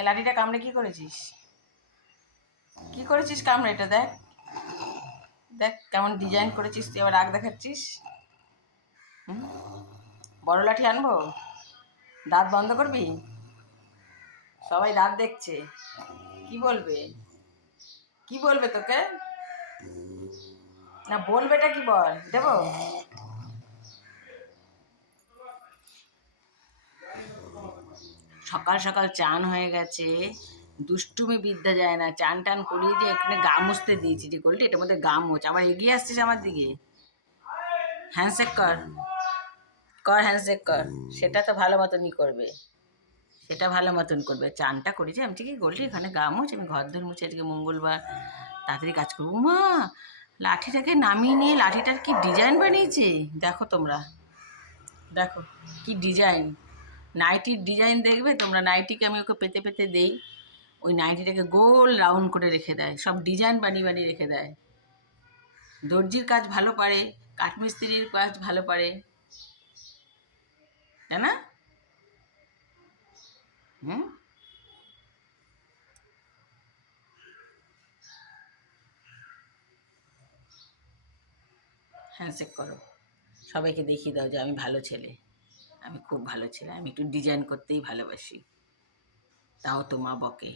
এই লাঠিটা কামড়ে কি করেছিস? কি করেছিস কামড়ে? এটা দেখ, দেখ কেমন ডিজাইন করেছিস তুই, আবার রাগ দেখাচ্ছিস। হুম, বড় লাঠি আনবো? দাঁত বন্ধ করবি? সবাই দাঁত দেখছে, কি বলবে? কি বলবে তোকে? না বলবেটা কি বল, দেবো? সকাল সকাল চান হয়ে গেছে, দুষ্টুমি বিদ্যা যায় না। চান টান করিয়ে দিয়ে এখানে গা মুছতে দিয়েছি, যে করলি এটার মধ্যে গা মুছ, আবার এগিয়ে আসছিস আমার দিকে। হ্যান্ডশেক কর, কর হ্যান্ডশেক কর। সেটা তো ভালো মতনই করবে, সেটা ভালো মতন করবে। চানটা করেছি আমি ঠিকই, করলি এখানে গা মুছ, আমি ঘর ধর মুছে, আজকে মঙ্গলবার, তাড়াতাড়ি কাজ করবো। মা, লাঠিটাকে নামিয়ে নিয়ে লাঠিটার কি ডিজাইন বানিয়েছে দেখো তোমরা, দেখো কি ডিজাইন। নাইটির ডিজাইন দেখবে তোমরা, নাইটিকে আমি ওকে পেতে পেতে দেই, ওই নাইটিটাকে গোল রাউন্ড করে রেখে দেয়, সব ডিজাইন বানিয়ে বানিয়ে রেখে দেয়। দর্জির কাজ ভালো পারে, কাঠমিস্ত্রির কাজ ভালো পারে, তাই না? হুম, হ্যান্ডশেক করো, সবাইকে দেখিয়ে দাও যে আমি ভালো ছেলে, আমি খুব ভালো ছেলে, আমি একটু ডিজাইন করতেই ভালোবাসি, তাও তো মা বকে।